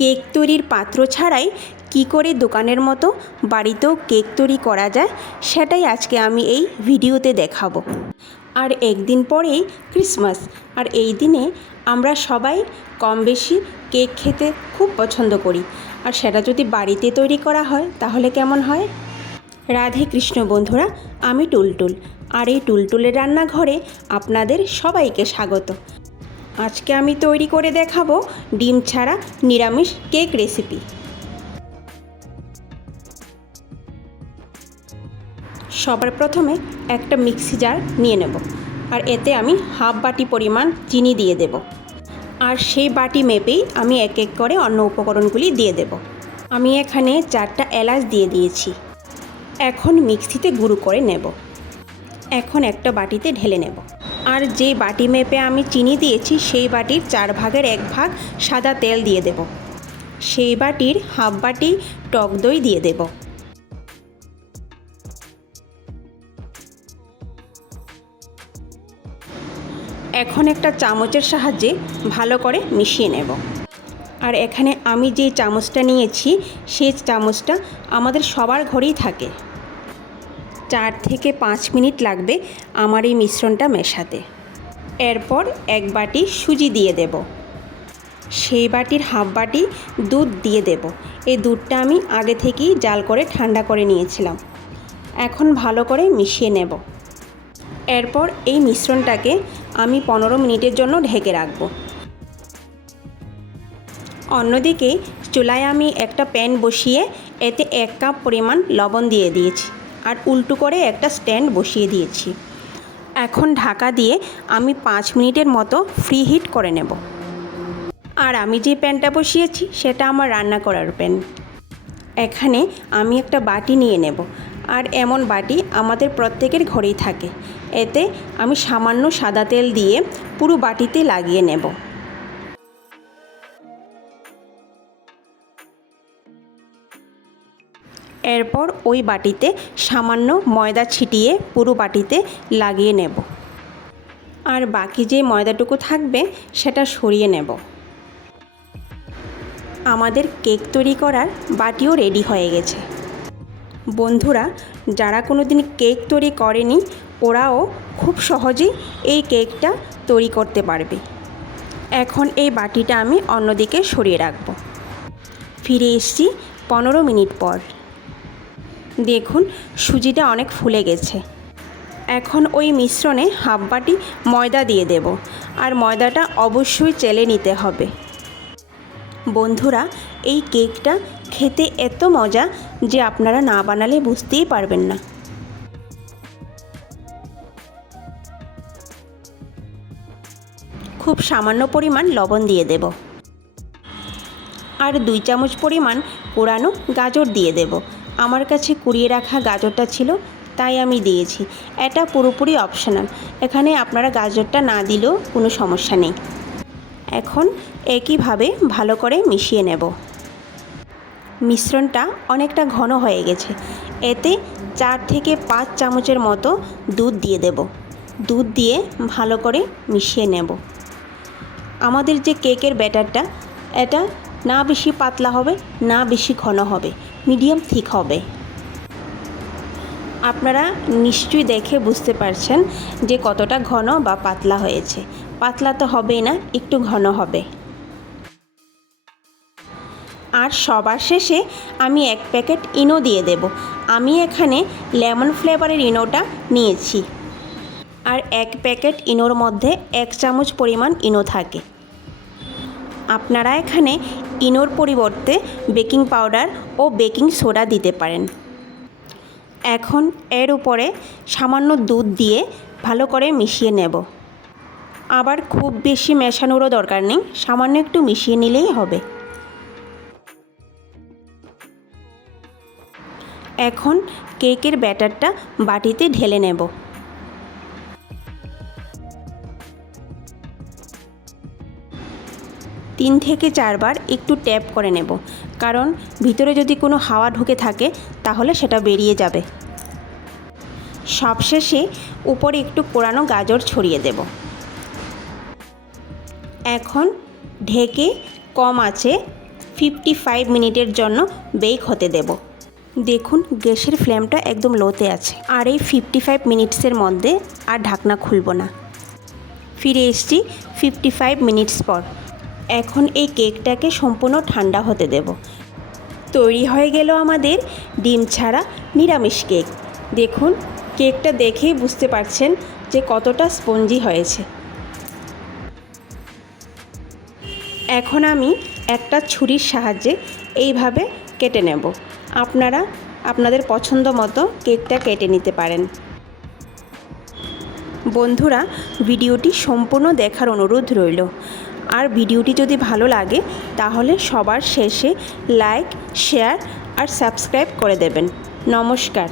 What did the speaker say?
Cake তৈরির পাত্র ছাড়াই কি করে দোকানের মতো বাড়িতেও কেক তৈরি করা যায়, সেটাই আজকে আমি এই ভিডিওতে দেখাবো। আর একদিন পরেই ক্রিসমাস, আর এই দিনে আমরা সবাই কম বেশি কেক খেতে খুব পছন্দ করি। আর সেটা যদি বাড়িতে তৈরি করা হয়, তাহলে কেমন হয়? রাধে কৃষ্ণ বন্ধুরা, আমি টুলটুল, আর এই টুলটুলের রান্নাঘরে আপনাদের সবাইকে স্বাগত। আজকে আমি তৈরি করে দেখাবো ডিম ছাড়া নিরামিষ কেক রেসিপি। সবার প্রথমে একটা মিক্সি জার নিয়ে নেব, আর এতে আমি হাফ বাটি পরিমাণ চিনি দিয়ে দেব। আর সেই বাটি মেপেই আমি এক এক করে অন্য উপকরণগুলি দিয়ে দেব। আমি এখানে চারটা এলাচ দিয়ে দিয়েছি। এখন মিক্সিতে গুঁড়ো করে নেব। এখন একটা বাটিতে ঢেলে নেব। আর যে বাটি মেপে আমি চিনি দিয়েছি, সেই বাটির চার ভাগের এক ভাগ সাদা তেল দিয়ে দেব। সেই বাটির হাফ বাটি টক দই দিয়ে দেব। এখন একটা চামচের সাহায্যে ভালো করে মিশিয়ে নেব। আর এখানে আমি যে চামচটা নিয়েছি, সেই চামচটা আমাদের সবার ঘরেই থাকে। চার থেকে পাঁচ মিনিট লাগবে আমার এই মিশ্রণটা মেশাতে। এরপর এক বাটি সুজি দিয়ে দেব। সেই বাটির হাফ বাটি দুধ দিয়ে দেব। এই দুধটা আমি আগে থেকেই জাল করে ঠান্ডা করে নিয়েছিলাম। এখন ভালো করে মিশিয়ে নেব। এরপর এই মিশ্রণটাকে আমি পনেরো মিনিটের জন্য ঢেকে রাখব। অন্যদিকে চুলায় আমি একটা প্যান বসিয়ে এতে এক কাপ পরিমাণ লবণ দিয়ে দিয়েছি। আর উল্টো করে একটা স্ট্যান্ড বসিয়ে দিয়েছি। এখন ঢাকা দিয়ে আমি পাঁচ মিনিটের মতো ফ্রি হিট করে নেব। আর আমি যে প্যানটা বসিয়েছি, সেটা আমার রান্না করার প্যান। এখানে আমি একটা বাটি নিয়ে নেব। আর এমন বাটি আমাদের প্রত্যেকের ঘরেই থাকে। এতে আমি সামান্য সাদা তেল দিয়ে পুরো বাটিতে লাগিয়ে নেব। এরপর ওই বাটিতে সামান্য ময়দা ছিটিয়ে পুরো বাটিতে লাগিয়ে নেব। আর বাকি যে ময়দাটুকু থাকবে, সেটা সরিয়ে নেব। আমাদের কেক তৈরি করার বাটিও রেডি হয়ে গেছে। বন্ধুরা, যারা কোনো দিন কেক তৈরি করেনি, ওরাও খুব সহজেই এই কেকটা তৈরি করতে পারবে। এখন এই বাটিটা আমি অন্যদিকে সরিয়ে রাখব। ফিরে এসছি পনেরো মিনিট পর। দেখুন, সুজিটা অনেক ফুলে গেছে। এখন ওই মিশ্রণে হাফ বাটি ময়দা দিয়ে দেব, আর ময়দাটা অবশ্যই চেলে নিতে হবে। বন্ধুরা, এই কেকটা খেতে এত মজা যে আপনারা না বানালে বুঝতেই পারবেন না। খুব সামান্য পরিমাণ লবণ দিয়ে দেব। আর দুই চামচ পরিমাণ পোড়ানো গাজর দিয়ে দেব। আমার কাছে কুড়িয়ে রাখা গাজরটা ছিল, তাই আমি দিয়েছি। এটা পুরোপুরি অপশনাল এখানে আপনারা গাজরটা না দিলেও কোনো সমস্যা নেই। এখন একইভাবে ভালো করে মিশিয়ে নেব। মিশ্রণটা অনেকটা ঘন হয়ে গেছে। এতে চার থেকে পাঁচ চামচের মতো দুধ দিয়ে দেব। দুধ দিয়ে ভালো করে মিশিয়ে নেব। আমাদের যে কেকের ব্যাটারটা, এটা না বেশি পাতলা হবে, না বেশি ঘন হবে। মিডিয়াম থিক হবে। আপনারা নিশ্চয়ই দেখে বুঝতে পারছেন যে কতটা ঘন বা পাতলা হয়েছে। পাতলা তো হবেই না, একটু ঘন হবে। আর সবার শেষে আমি এক প্যাকেট ইনো দিয়ে দেব। আমি এখানে লেমন ফ্লেভারের ইনোটা নিয়েছি। আর এক প্যাকেট ইনোর মধ্যে এক চামচ পরিমাণ ইনো থাকে। আপনারা এখানে ইনোর পরিবর্তে বেকিং পাউডার ও বেকিং সোডা দিতে পারেন। এখন এর উপরে সামান্য দুধ দিয়ে ভালো করে মিশিয়ে নেব। আবার খুব বেশি মেশানোরও দরকার নেই, সামান্য একটু মিশিয়ে নিলেই হবে। এখন কেকের ব্যাটারটা বাটিতে ঢেলে নেব। তিন থেকে চারবার একটু ট্যাপ করে নেব। কারণ ভিতরে যদি কোনো হাওয়া ঢুকে থাকে, তাহলে সেটা বেরিয়ে যাবে। সবশেষে উপরে একটু পোড়ানো গাজর ছড়িয়ে দেব। এখন ঢেকে কম আছে ফিফটি ফাইভ মিনিটের জন্য বেক হতে দেব। দেখুন, গ্যাসের ফ্লেমটা একদম লোতে আছে। আর এই ফিফটি ফাইভ মিনিটসের মধ্যে আর ঢাকনা খুলব না। ফিরে এসছি ফিফটি ফাইভ মিনিটস পর। এখন এই কেকটাকে সম্পূর্ণ ঠান্ডা হতে দেব। তৈরি হয়ে গেল আমাদের ডিম ছাড়া নিরামিষ কেক। দেখুন, কেকটা দেখেই বুঝতে পারছেন যে কতটা স্পঞ্জি হয়েছে। এখন আমি একটা ছুরির সাহায্যে এইভাবে কেটে নেব। আপনারা আপনাদের পছন্দ মতো কেকটা কেটে নিতে পারেন। বন্ধুরা, ভিডিওটি সম্পূর্ণ দেখার অনুরোধ রইল। আর ভিডিওটি যদি ভালো লাগে, তাহলে সবার শেষে লাইক শেয়ার আর সাবস্ক্রাইব করে দেবেন। নমস্কার।